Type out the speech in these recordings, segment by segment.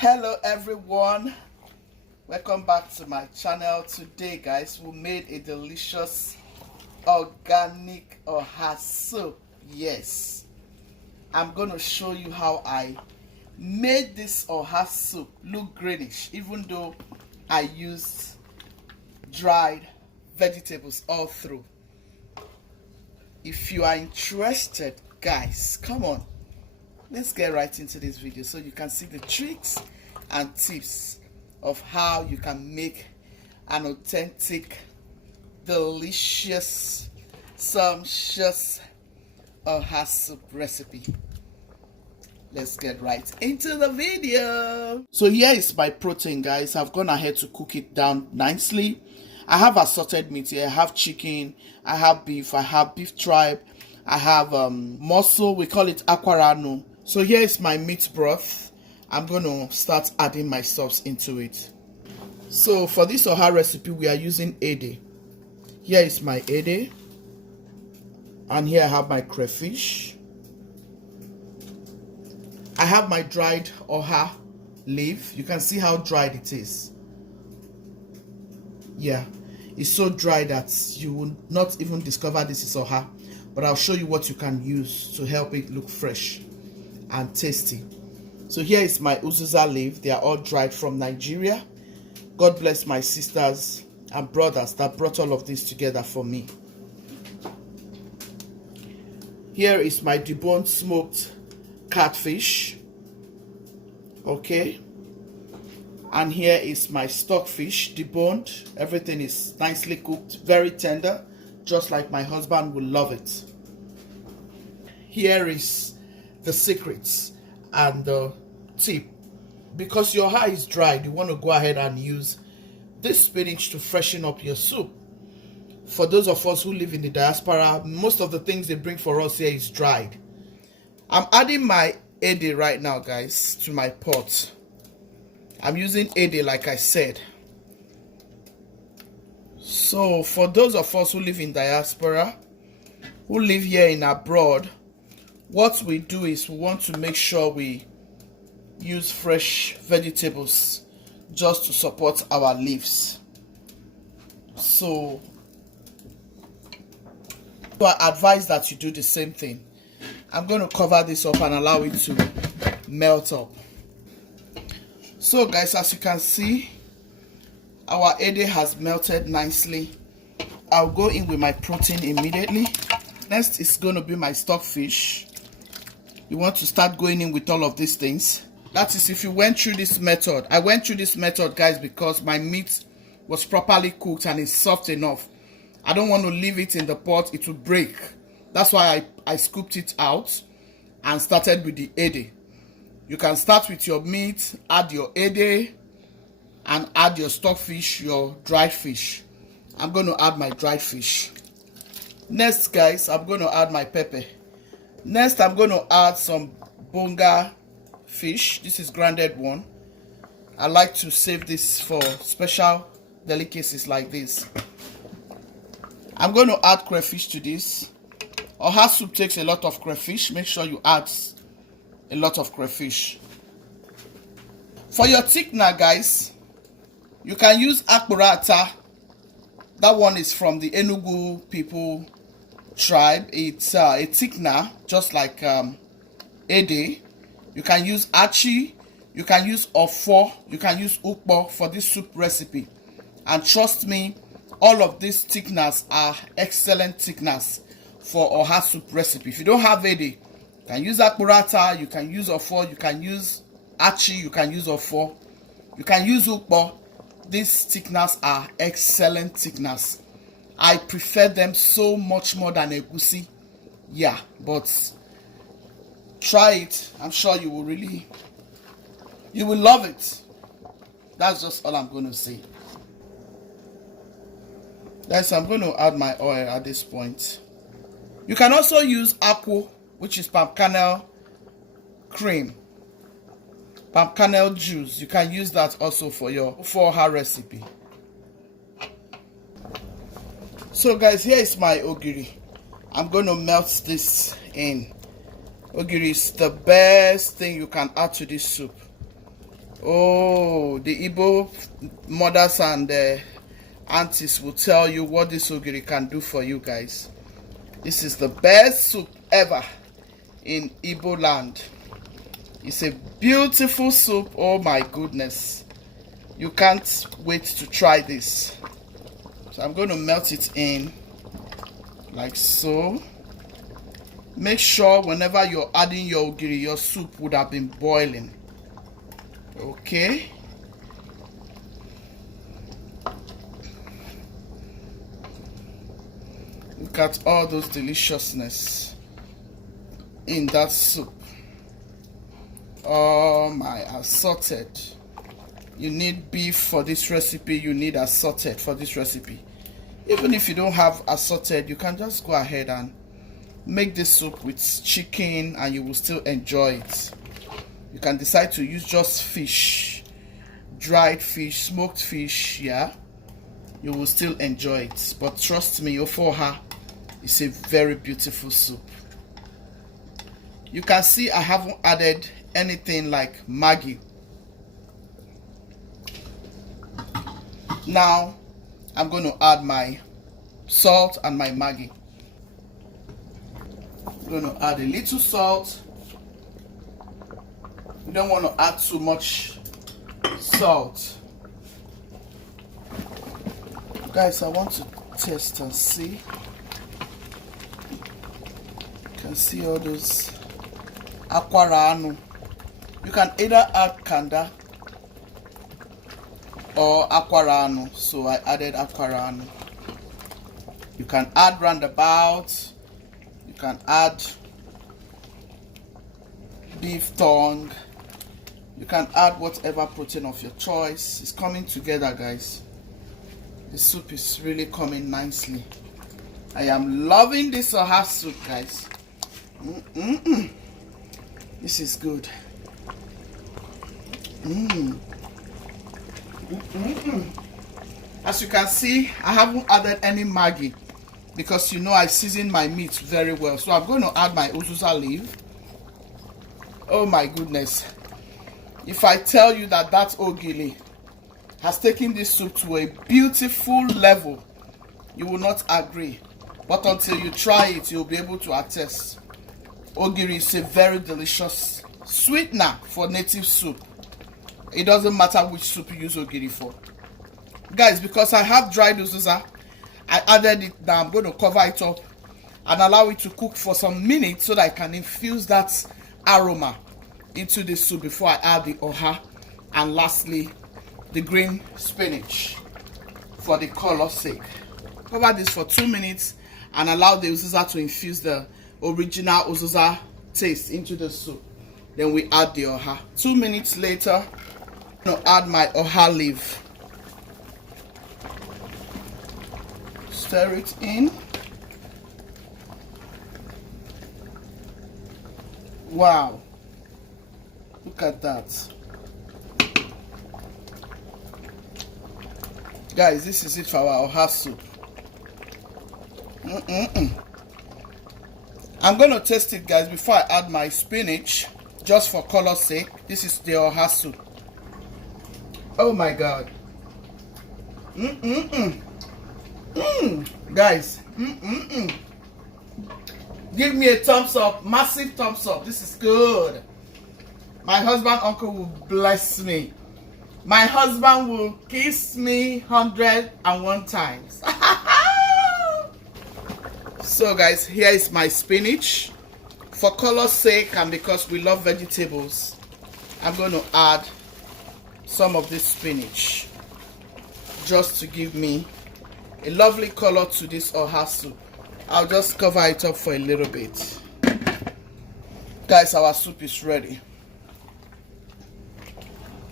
Hello everyone, welcome back to my channel. Today guys, we made a delicious organic Ora soup. Yes, I'm gonna show you how I made this Ora soup look greenish, even though I used dried vegetables all through. If you are interested guys, come on, let's get right into this video so you can see the tricks and tips of how you can make an authentic, delicious, sumptuous Ora soup recipe. Let's get right into the video. So here is my protein guys. I've gone ahead to cook it down nicely. I have assorted meat here. I have chicken, I have beef, I have beef tripe, I have muscle, we call it aquarano. So here is my meat broth. I'm going to start adding my sauce into it. So for this Ora recipe, we are using ede. Here is my ede. And here I have my crayfish. I have my dried Ora leaf. You can see how dried it is. Yeah, it's so dry that you will not even discover this is Ora. But I'll show you what you can use to help it look fresh and tasty. So here is my uziza leaf. They are all dried from Nigeria. God bless my sisters and brothers that brought all of this together for me. Here is my deboned smoked catfish. Okay. And here is my stockfish, deboned. Everything is nicely cooked, very tender, just like my husband will love it. Here is the secrets and the tip. Because your Ora is dried, you want to go ahead and use this spinach to freshen up your soup. For those of us who live in the diaspora, most of the things they bring for us here is dried. I'm adding my ede right now guys to my pot. I'm using ede like I said. So for those of us who live in diaspora, who live here in abroad, what we do is we want to make sure we use fresh vegetables just to support our leaves. So I advise that you do the same thing. I'm going to cover this up and allow it to melt up. So guys, as you can see, our ede has melted nicely. I'll go in with my protein immediately. Next is going to be my stockfish. You want to start going in with all of these things. That is if you went through this method. I went through this method guys because my meat was properly cooked and it's soft enough. I don't want to leave it in the pot, it will break. That's why I scooped it out and started with the ede. You can start with your meat, add your ede, and add your stockfish, your dried fish. I'm going to add my dried fish. Next guys, I'm going to add my pepper. Next, I'm going to add some bonga fish. This is grounded one. I like to save this for special delicacies like this. I'm going to add crayfish to this. Ora soup takes a lot of crayfish. Make sure you add a lot of crayfish. For your thickener guys, you can use akburata. That one is from the Enugu people tribe. It's a thickener just like ede. You can use achi, you can use ofo, you can use ukpo for this soup recipe. And trust me, all of these thickeners are excellent thickeners for Ora soup recipe. If you don't have ede, you can use akburata, you can use ofo, you can use achi, you can use ofo, you can use ukpo. These thickeners are excellent thickeners. I prefer them so much more than egusi. Yeah, but try it. I'm sure you will love it. That's just all I'm going to say. Guys, I'm going to add my oil at this point. You can also use aqua, which is palm kernel cream, palm kernel juice. You can use that also for your Ora recipe. So guys, here is my ogiri. I'm going to melt this in. Ogiri is the best thing you can add to this soup. Oh, the Igbo mothers and aunties will tell you what this ogiri can do for you guys. This is the best soup ever in Igbo land. It's a beautiful soup. Oh my goodness. You can't wait to try this. So I'm going to melt it in like so. Make sure whenever you're adding your ogiri, your soup would have been boiling. Okay. Look at all those deliciousness in that soup. Oh my, assorted. You need beef for this recipe, you need assorted for this recipe. Even if you don't have assorted, you can just go ahead and make this soup with chicken and you will still enjoy it. You can decide to use just fish, dried fish, smoked fish, yeah. You will still enjoy it. But trust me, Ofoha is a very beautiful soup. You can see I haven't added anything like Maggi. Now I'm going to add my salt and my Maggi. I'm going to add a little salt. You don't want to add too much salt. Guys, I want to test and see. You can see all those aquarano. You can either add kanda or aquarano, so I added aquarano. You can add roundabout, you can add beef tongue, you can add whatever protein of your choice. It's coming together, guys. The soup is really coming nicely. I am loving this Ora soup, guys. This is good. As you can see, I haven't added any Maggi because you know I season my meat very well. So I'm going to add my uzuza leaf. Oh my goodness. If I tell you that that ogiri has taken this soup to a beautiful level, you will not agree. But until you try it, you'll be able to attest. Ogiri is a very delicious sweetener for native soup. It doesn't matter which soup you use ogiri for. Guys, because I have dried uzuza, I added it now. I'm going to cover it up and allow it to cook for some minutes so that I can infuse that aroma into the soup before I add the Ora and lastly the green spinach for the color sake. Cover this for 2 minutes and allow the uzuza to infuse the original uzuza taste into the soup. Then we add the Ora. 2 minutes later, I'm going to add my Ora leaf. Stir it in. Wow. Look at that. Guys, this is it for our Ora soup. I'm going to taste it, guys, before I add my spinach, just for color's sake. This is the Ora soup. Oh my God. Guys, give me a thumbs up, massive thumbs up. This is good. My husband, uncle will bless me. My husband will kiss me 101 times. So guys, here is my spinach. For color's sake and because we love vegetables, I'm going to add some of this spinach just to give me a lovely color to this Ora soup. I'll just cover it up for a little bit. Guys, our soup is ready.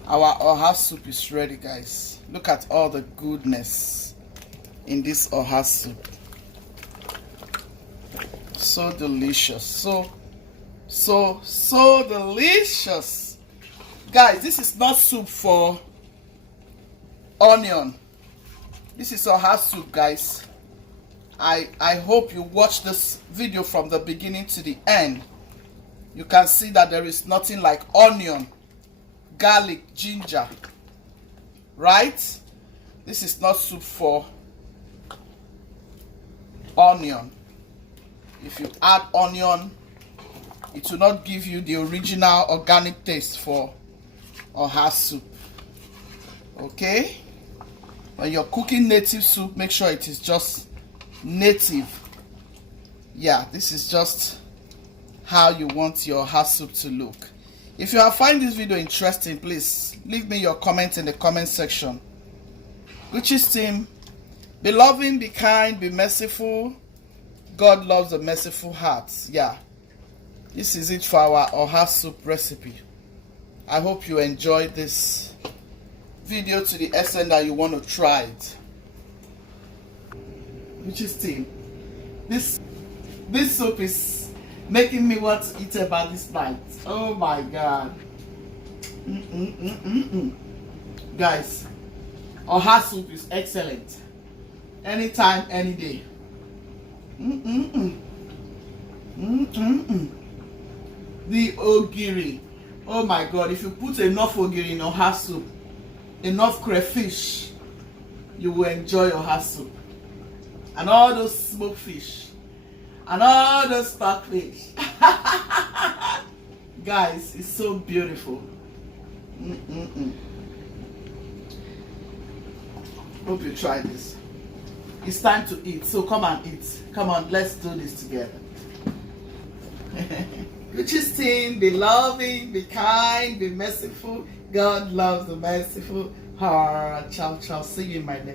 Our Ora soup is ready, guys. Look at all the goodness in this Ora soup. So delicious. So delicious. Guys, this is not soup for onion. This is Ora soup, guys. I hope you watch this video from the beginning to the end. You can see that there is nothing like onion garlic, ginger, right? This is not soup for onion. If you add onion, it will not give you the original organic taste for Ora soup. Okay? When you're cooking native soup, make sure it is just native. Yeah, this is just how you want your Ora soup to look. If you have find this video interesting, please leave me your comment in the comment section. Gucci's team, be loving, be kind, be merciful. God loves a merciful heart. Yeah, this is it for our Ora soup recipe. I hope you enjoyed this video to the extent that you want to try it. Gucci's team, this soup is making me want to eat about this night. Oh my God. Guys, Ora soup is excellent. Anytime, any day. The ogiri. Oh my God, if you put enough ogiri in Ora soup, enough crayfish, you will enjoy Ora soup. And all those smoked fish. And all those stockfish. Guys, it's so beautiful. Hope you try this. It's time to eat, so come and eat. Come on, let's do this together. Gucci's team, be loving, be kind, be merciful. God loves the merciful. Ciao, ciao. See you in my next.